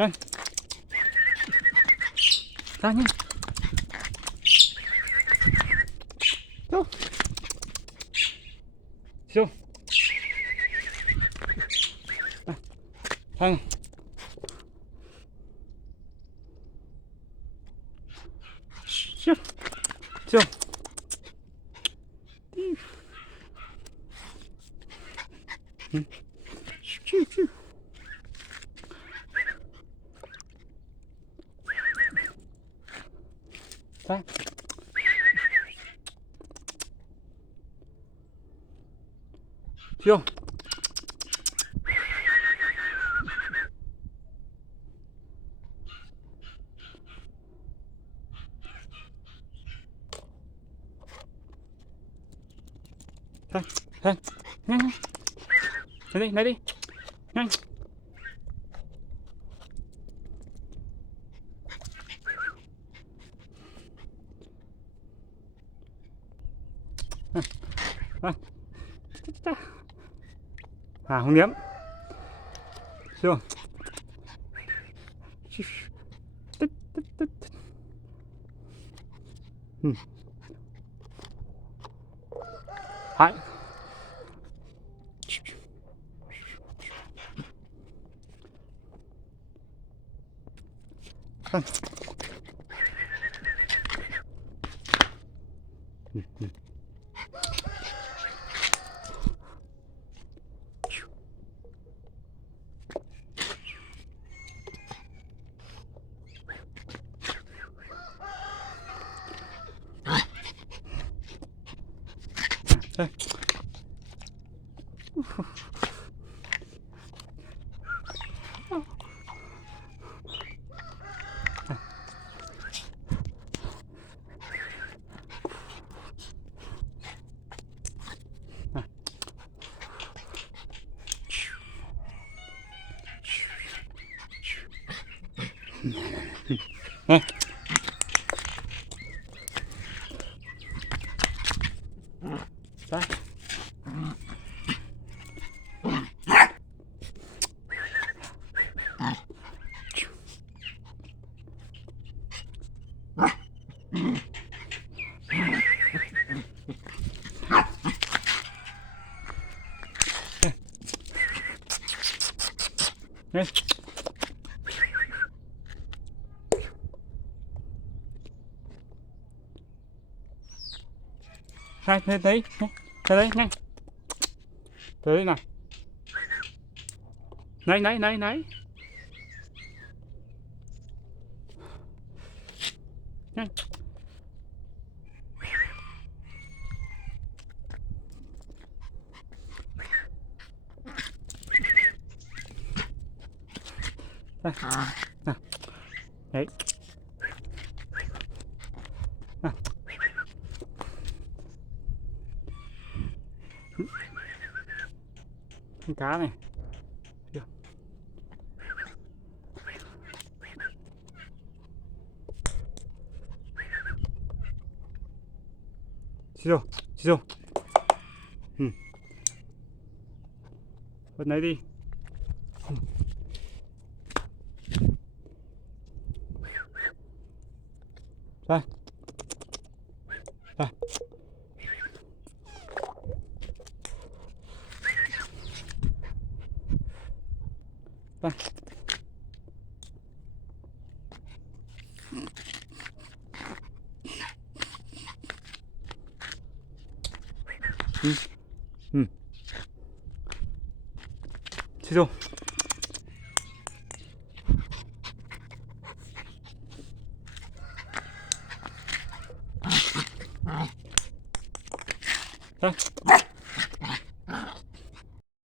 Ra. Ra nhé. Vô. Vô. Thằng. Vô. Vô. Ra. Vô. Thôi, thôi, nhanh, nhanh. Lấy đi, nhanh. Không ném. Chưa. Hãy. Đây. Này. Đây. Đây. Hai, tới đấy, tới đấy, nhanh. Tới đây nào. Nãy. Nhanh. Đây. Nào. Đấy. Nào. Con cá này. Được. Xì rô. Vẫn lấy đi. Đây. Đây. Đây. Xì rô.